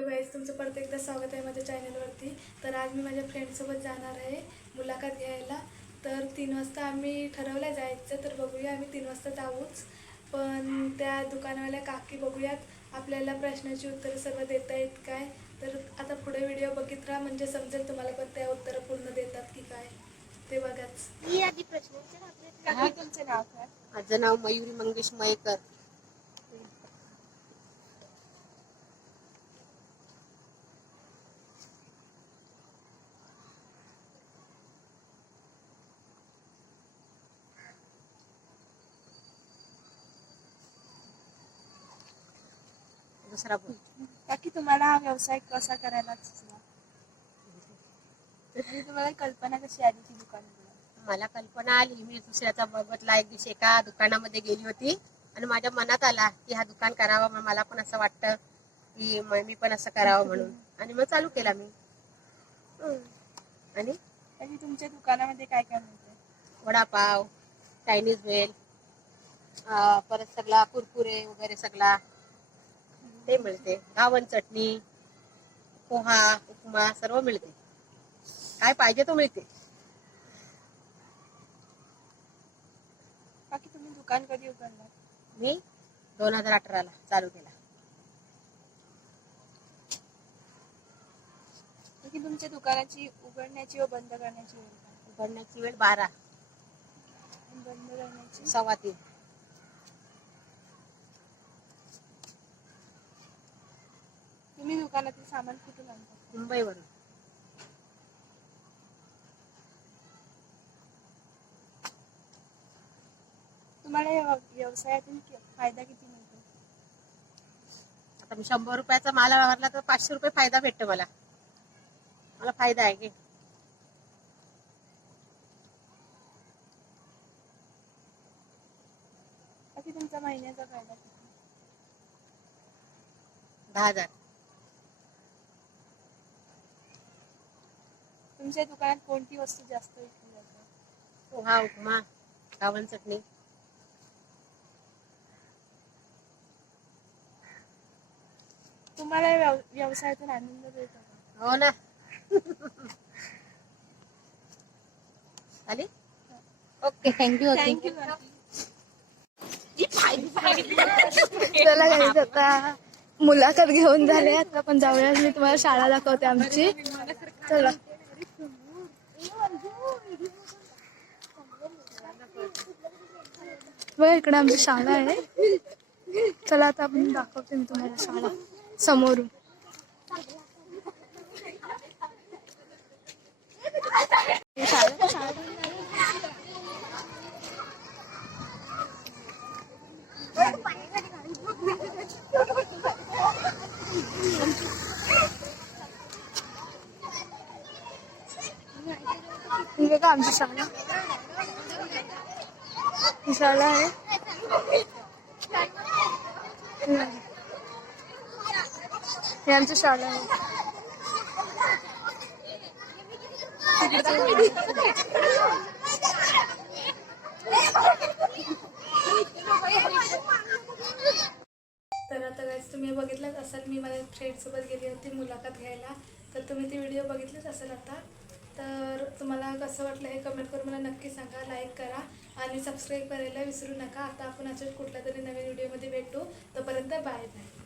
Hello guys, तुमचं परत एकदा स्वागत आहे माझ्या चॅनलवरती। तर आज मी माझ्या फ्रेंडसोबत जाणार आहे मुलाखत घ्यायला। तर 3 वाजता आम्ही ठरवलं जायचं, तर बघूया आम्ही 3 वाजता जाऊच। पण त्या दुकानवाल्या काकी बघूयात आपल्याला प्रश्नाची उत्तरं सर्व देता येत काय। तर आता पुढे व्हिडिओ बघित राहा, म्हणजे समजेल तुम्हाला पण त्या उत्तरं पूर्ण देतात की काय ते बघाच। मी आधी प्रश्न विचारते, काकी तुमचं नाव काय? माझं नाव मयुरी मंगेश मयेकर। दुसरा बोल। काकी तुम्हाला हा व्यवसाय कसा करायला सुचला? आणि तुम्हाला कल्पना कशी आली की दुकान उघडायची? मला कल्पना आली, मी दुसऱ्याचा बघितला एक दिवशी एका दुकानामध्ये गेली होती आणि माझ्या मनात आला की हा दुकान करावं। मग मला पण असं वाटतं की मी पण असं करावं म्हणून, आणि मग चालू केला मी। आणि तुमच्या दुकानामध्ये काय काय मिळतं? वडापाव, चायनीज भेल, परत सगळा कुरकुरे वगैरे सगळा ते मिळते। गावण चटणी, पोहा, उपमा सर्व मिळते, काय पाहिजे तो मिळते। काकी तुम्ही दुकान कधी उघडलं? मी 2018 ला चालू केला। काकी तुमच्या दुकानाची उघडण्याची व बंद करण्याची वेळ काय? उघडण्याची वेळ 12 आणि बंद करण्याची 3:15। तुम्ही दुकानातील सामान कुठून आणता? मुंबईवरून। तुम्हाला या व्यवसायातून फायदा किती मिळतो? आता मी 100 रुपयाचा माल वापरला तर 500 रुपये फायदा भेटतो मला। मला फायदा आहे की। काकी तुमचा महिन्याचा फायदा किती? 10,000। तुमच्या दुकानात कोणती वस्तू जास्त विकली जाते? पोहा, उपमा, गावण चटणी। तुम्हाला या व्यवसायातून आनंद मिळतो का? हो ना। आली? Okay, thank you. थँक्यू। चला गाईज, आता मुलाखत घेऊन झाले, आता आपण जाऊया। मी तुम्हाला शाळा दाखवते आमची, चला। बघा इकडे आमची शाळा आहे, चला आता आपण दाखवते मी तुम्हाला शाळा समोरून। बघा आमची शाळा, शाळा आहे, हे आमची शाळा आहे। तर आता गाईज तुम्ही बघितलंच असेल, मी माझ्या फ्रेंडसोबत गेली होती मुलाखत घ्यायला, तर तुम्ही ती व्हिडिओ बघितलीच असेल आता। तर तुम्हाला कसं वाटलं हे कमेंट करून मला नक्की सांगा, लाईक करा आणि सबस्क्राईब करायला विसरू नका। आता आपण अशाच कुठल्या तरी नवीन व्हिडिओमध्ये भेटू, तोपर्यंत बाय बाय।